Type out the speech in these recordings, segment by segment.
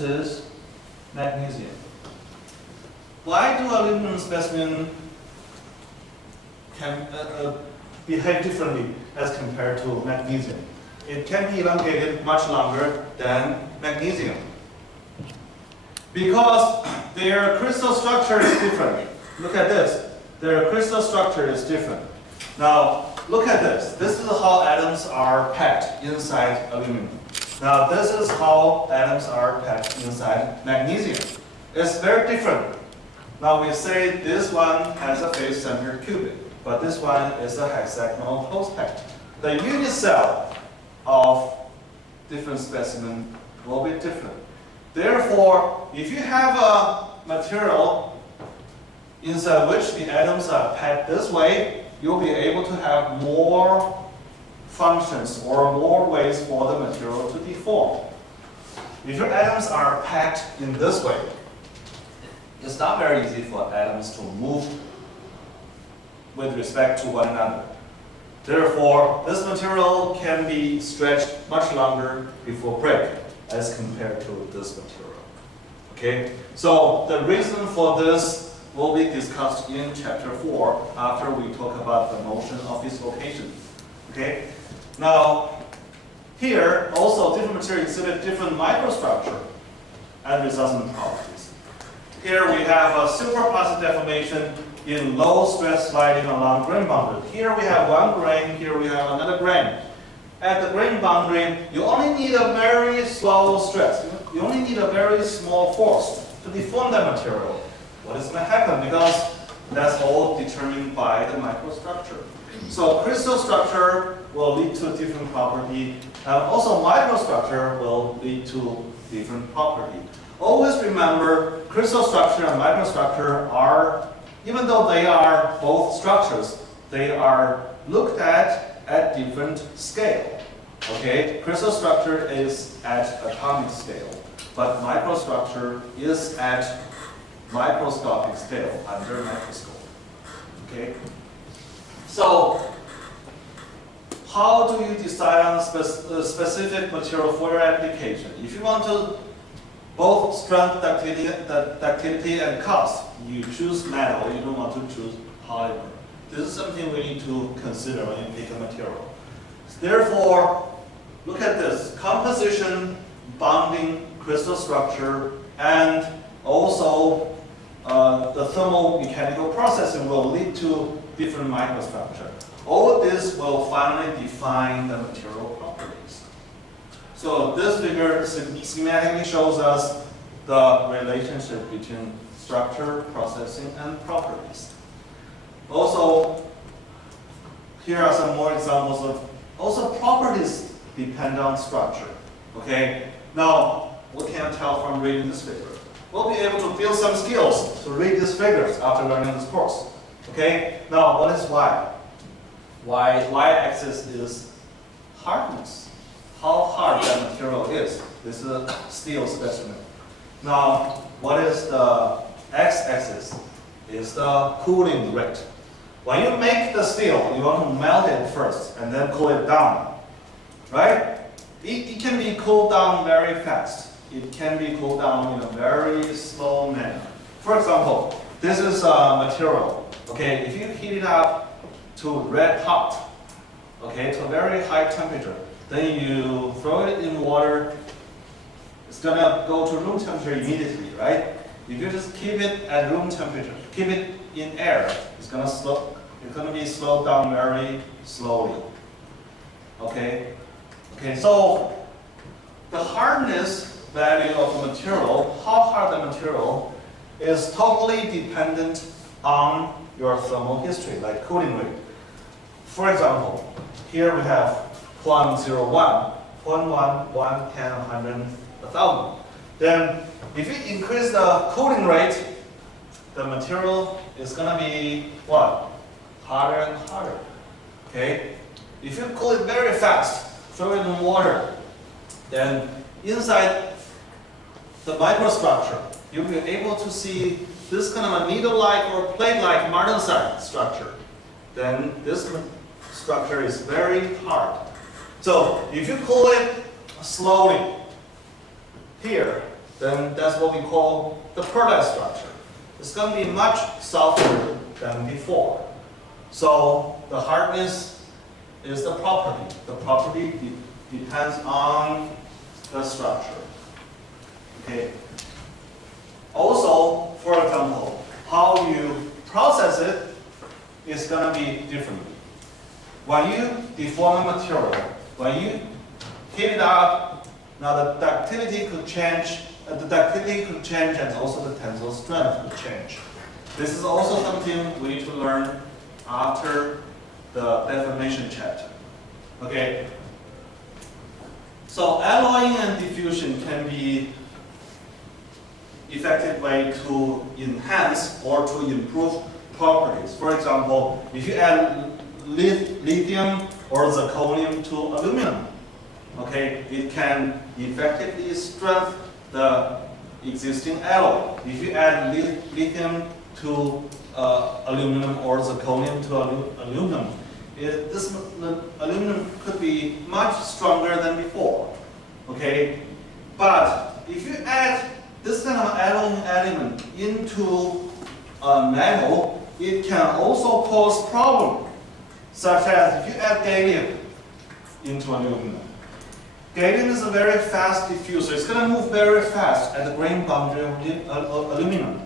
this is magnesium. Why do aluminum specimen can behave differently as compared to magnesium? It can be elongated much longer than magnesium because their crystal structure is different. Look at this. Their crystal structure is different. Now, look at this. This is how atoms are packed inside aluminum. Now, this is how atoms are packed inside magnesium. It's very different. Now, we say this one has a face-centered cubic, but this one is a hexagonal close packed. The unit cell of different specimen will be different. Therefore, if you have a material inside which the atoms are packed this way, you'll be able to have more functions or more ways for the material to deform. If your atoms are packed in this way, it's not very easy for atoms to move with respect to one another. Therefore, this material can be stretched much longer before break as compared to this material. Okay? So the reason for this will be discussed in chapter 4 after we talk about the motion of dislocation. Okay? Now, here also different materials exhibit different microstructure and resultant properties. Here we have a superpositive deformation in low stress sliding along grain boundary. Here we have one grain, here we have another grain. At the grain boundary, you only need a very slow stress. You only need a very small force to deform that material. What is going to happen? Because that's all determined by the microstructure. So crystal structure will lead to a different property, and also microstructure will lead to different property. Always remember, crystal structure and microstructure are, even though they are both structures, they are looked at different scale. Okay, crystal structure is at atomic scale, but microstructure is at microscopic scale under microscope. Okay, so how do you decide on a specific material for your application? If you want to both strength, ductility, and cost, you choose metal. You don't want to choose polymer. This is something we need to consider when you pick a material. Therefore, look at this: composition, bonding, crystal structure, and also the thermomechanical processing will lead to different microstructure. All this will finally define the material properties. So this figure schematically shows us the relationship between structure, processing, and properties. Also, here are some more examples of also properties depend on structure. Okay. Now, what can I tell from reading this figure? We'll be able to build some skills to read these figures after learning this course. Okay. Now, what is y? Y-axis is hardness. How hard that material is. This is a steel specimen. Now, what is the x-axis? Is the cooling rate. When you make the steel, you want to melt it first and then cool it down, right? It can be cooled down very fast. It can be cooled down in a very slow manner. For example, this is a material. Okay, if you heat it up to red hot, okay, to a very high temperature, then you throw it in water. It's gonna go to room temperature immediately, right? If you just keep it at room temperature, keep it in air, it's gonna be slowed down very slowly. Okay? Okay, so the hardness value of the material, how hard the material, is totally dependent on your thermal history, like cooling rate. For example, here we have 0.01, 0.1, 1, 10, 100, 1,000. Then if you increase the cooling rate, the material is going to be what? Harder and harder. Okay? If you cool it very fast, throw it in water, then inside the microstructure, you'll be able to see this kind of a needle-like or plate-like martensite structure. Then this structure is very hard. So if you cool it slowly, here, then that's what we call the product structure. It's going to be much softer than before. So the hardness is the property. The property depends on the structure. Okay. Also, for example, how you process it is going to be different. When you deform a material, when you heat it up, now the ductility could change. And also the tensile strength could change. This is also something we need to learn after the deformation chapter. Okay. So alloying and diffusion can be effective way to enhance or to improve properties. For example, if you add lithium or zirconium to aluminum, okay, it can effectively strengthen the existing alloy. If you add lithium to aluminum or zirconium to aluminum, this aluminum could be much stronger than before. Okay, but if you add this kind of alloying element into a metal, it can also cause problems, such as if you add gallium into aluminum. Gallium is a very fast diffuser. It's going to move very fast at the grain boundary of aluminum,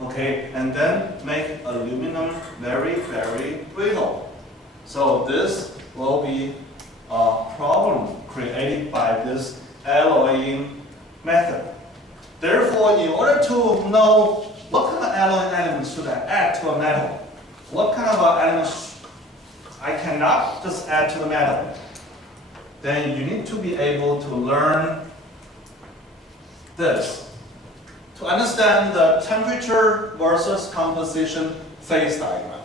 okay, and then make aluminum very, very brittle. So this will be a problem created by this alloying method. Therefore, in order to know what kind of alloying elements should I add to a metal, what kind of elements I cannot just add to the metal, then you need to be able to learn this. To understand the temperature versus composition phase diagram.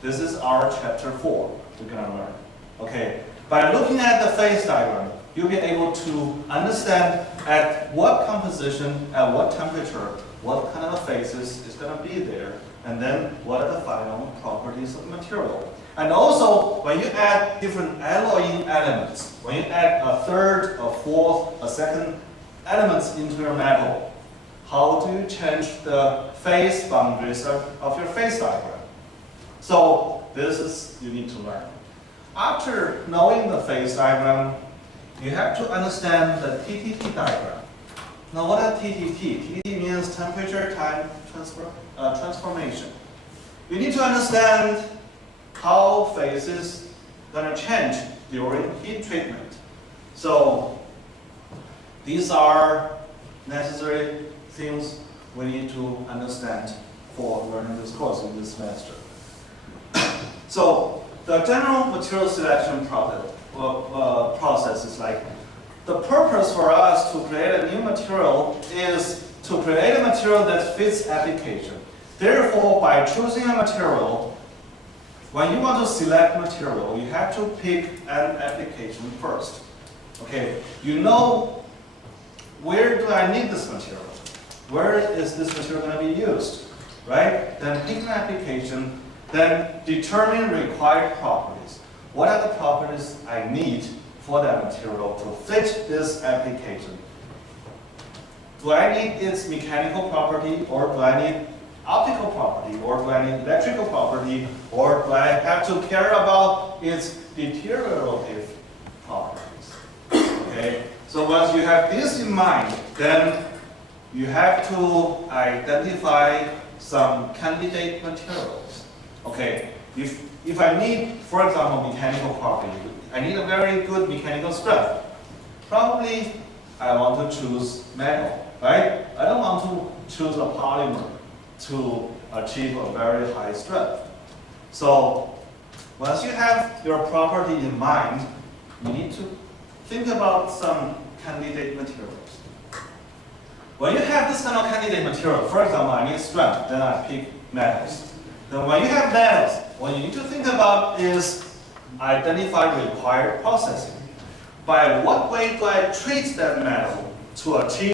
This is our chapter 4 we're going to learn. Okay. By looking at the phase diagram, you'll be able to understand at what composition, at what temperature, what kind of phases is going to be there, and then what are the final properties of the material. And also, when you add different alloying elements, when you add a third, a fourth, a second elements into your metal, how do you change the phase boundaries of your phase diagram? So this is you need to learn. After knowing the phase diagram, you have to understand the TTT diagram. Now what is TTT? TTT means temperature time transformation. You need to understand how phases going to change during heat treatment. So these are necessary things we need to understand for learning this course in this semester. So the general material selection process is like, the purpose for us to create a new material is to create a material that fits application. Therefore, by choosing a material, when you want to select material, you have to pick an application first. Okay, you know, where do I need this material? Where is this material going to be used? Right? Then pick an application, then determine required properties. What are the properties I need for that material to fit this application? Do I need its mechanical property, or do I need optical property, or do I need electrical property, or do I have to care about its deteriorative properties? Okay, so once you have this in mind, then you have to identify some candidate materials. Okay, if I need, for example, mechanical property, I need a very good mechanical strength. Probably I want to choose metal, right? I don't want to choose a polymer to achieve a very high strength. So once you have your property in mind, you need to think about some candidate materials. When you have this kind of candidate material, for example, I need strength, then I pick metals. Then when you have metals, what you need to think about is identify required processing. By what way do I treat that metal to achieve